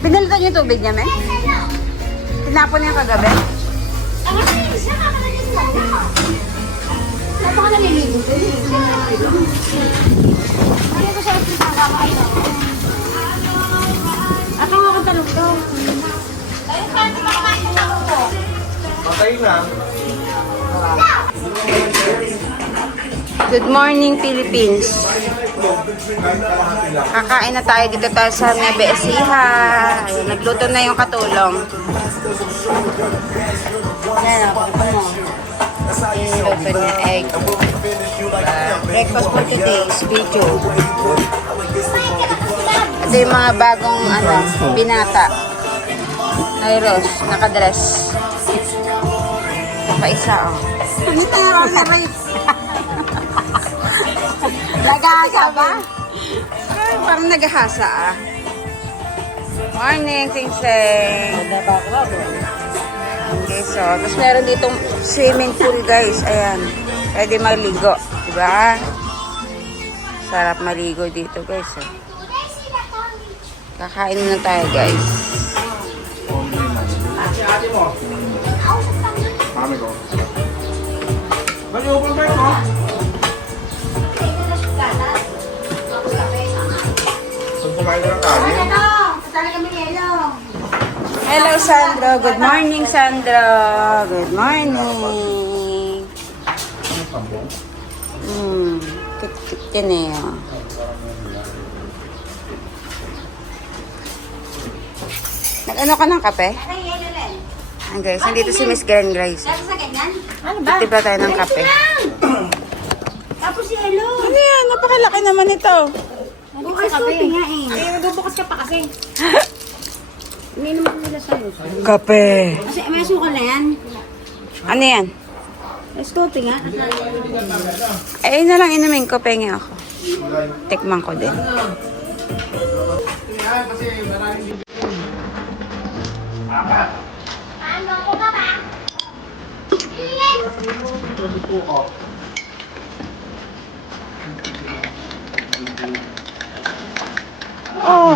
Pinalitan niyo tubig niya, me? Tinapon niya kagabi? Ano ka naliligo? Ano ko sa Afrika kakain ako? Ako nga kang talong daw. Ayun, saan ka kakain na ako? Patay na. Good morning, Philippines. Kakain na tayo dito tayo sa Nueva Ecija. Ayun, nagluto na yung katulong. Ayan o, ito mo. Niluto niya egg. Breakfast for today's video. Ito yung mga bagong binata. Iros, nakadress. Nakaisa o. Ito yung nagahasa ba? Ay, parang nagahasa ah. Morning, Sing-Sing. Okay, so, tapos meron ditong swimming pool, guys. Ayan. Pwede maligo. Diba? Sarap maligo dito, guys. Oh. Kakain na tayo, guys. Ate mo. Mami ko. Bali, open break mo. Saan kumain ng kanin? Hello, Sandro. Good morning, Sandro. Good morning. Kit-kit yan eh. Oh. Nag-ano ka ng kape? Ayan, guys. Nandito si Miss Glenn Grace. Ano ba? Tiba tayo ng kape. Tapos si Elo. Ano yan? Napakalaki naman ito. Bukas kape nga eh. Eh, magbubukas ka pa kasi. Hindi naman nila sa'yo. Kape. Kasi may sukal na yan. Ano yan? May scoopy nga. Ayun na lang inumin ko. Pengi ako. Tikman ko din. Ano ko ka ba? Oh.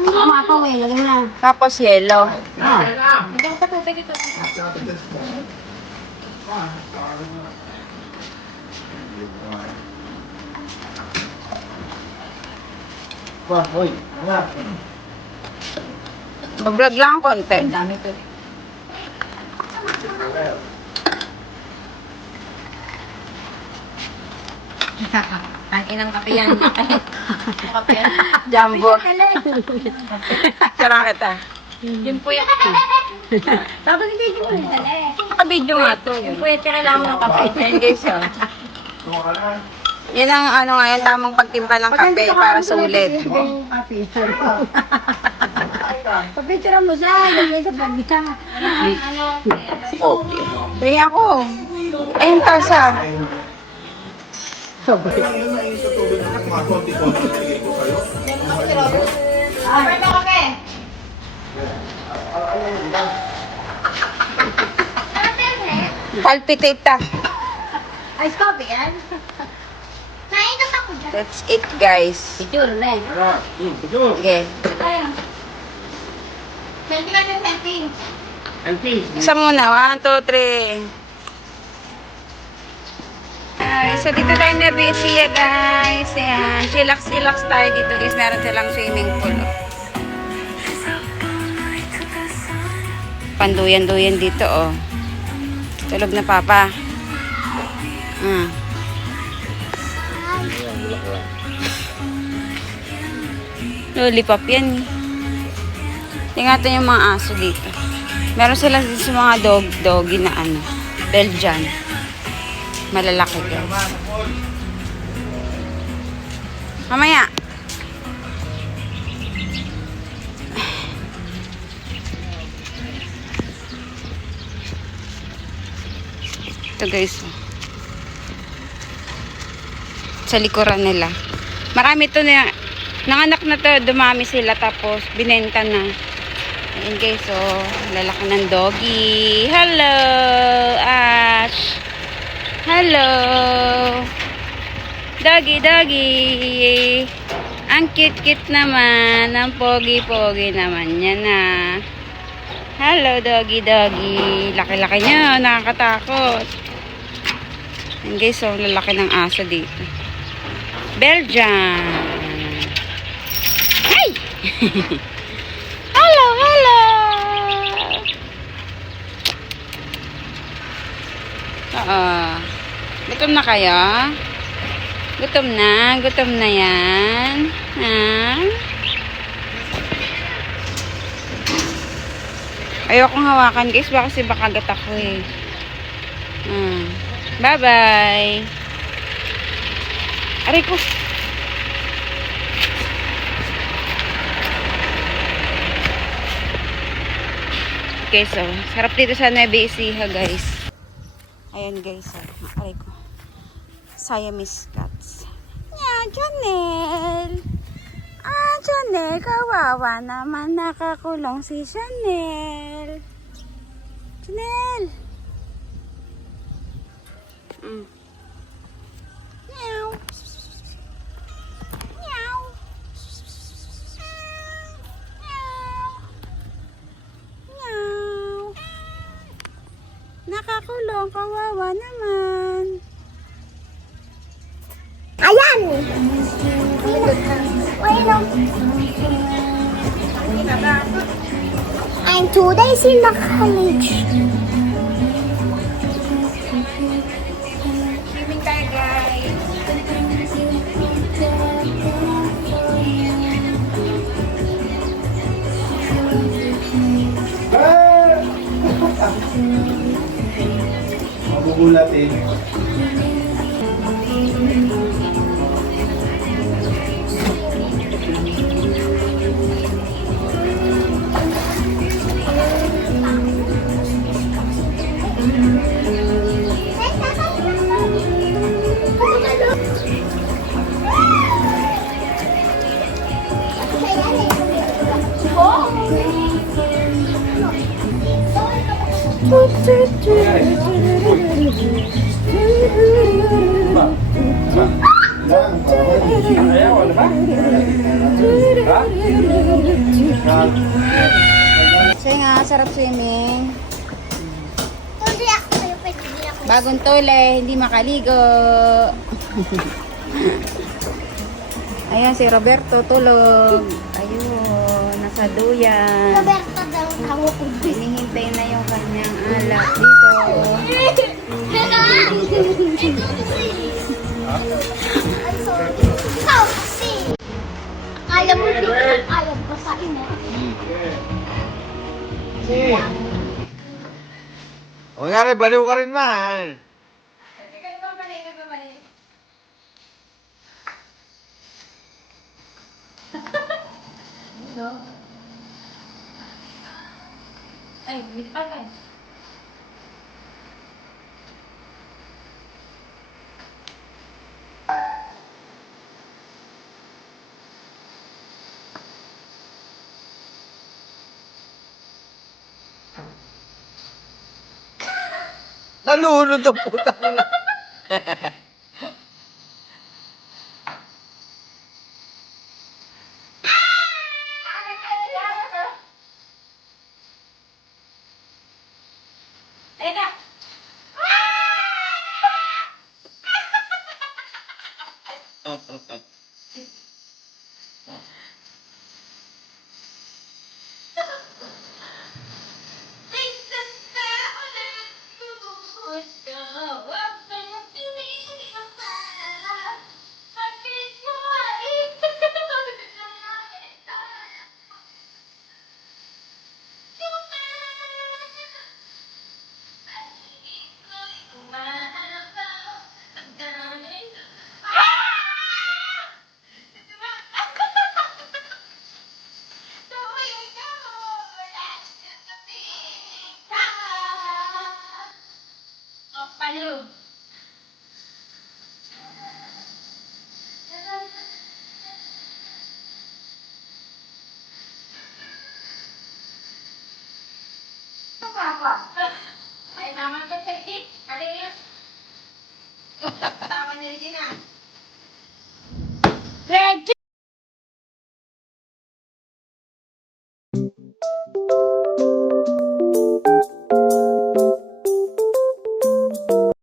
Kumapaw eh. Lagyan na. Tapos yellow. Lagyan ka tubig ito. Wah, hoy. Nga. Mag-vlog lang konti. Dami to. Ang inang kape yan. Kape yan. Jumbo. Sarang kita. Yun po yung kape. Tapos hindi ko rin. Nakabidyo nga to. Yun po yung kailangan ng kape. Ayan guys, oh. Yan ang ano ngayon, tamang pagtimpa ng kape para sulit. Papicture mo siya. Ilagay sa pagkita. Oh, tingin ako. Ayun, tasa. Mga konti-konti bigay ko sa'yo. Palpitate ta. Ice coffee yan? Nainom ako dyan. That's it, guys. Picture na eh. Okay. Ayun. Selfie na yung selfie. Isa muna. 1, 2, 3. So dito tayo na busy guys. Ayan. Chillax tayo dito guys. Meron silang swimming pool. Panduyan-duyan dito oh. Tulog na papa. Lollipop yan. Tingnan yung mga aso dito. Meron sila dito sa mga doggy na ano. Belgian. Malalaki guys. Mamaya. Ito guys. Sa likuran nila. Marami to na. Nanganak na to. Dumami sila tapos binenta na. Ayan guys. So, lalaki ng doggy. Hello, Ash. Hello! Doggy, doggy! Ang cute-cute naman. Ang pogi-pogi naman yan na. Hello, doggy, doggy. Laki-laki niya. Nakakatakot. Yan guys, so lalaki ng aso dito. Belgian. Ay! Hello, hello! Oo. Gutom na kayo? Gutom na yan. Ha? Ayokong hawakan guys, baka kasi bakagat ako eh. Bye-bye. Aray ko. Okay, so, sarap dito sa Nueva Ecija, guys. Ayan, guys. Aray ko. Siamese cats. Yeah, Janelle. Janelle. Kawawa naman. Nakakulong si Janelle. Janelle. Meow. Meow. Meow. Nakakulong. Kawawa naman. Ayan! I'm 2 days in the college. Swimming tayo, guys. Magugulat eh. Kasi nga, sarap swimming. Hindi ako kayo, pwede ako. Bagong tole, hindi makaligo. Ayan, si Roberto tulog. Ayun, nasa duyan. Roberto daw tawo ko. Hinihintay na yung kanyang alak dito. Ikaw kasi. Alam mo, alam ko sa ina. O nga rin, baliw ka rin mahal. Nalunod ang putang na. Reggie!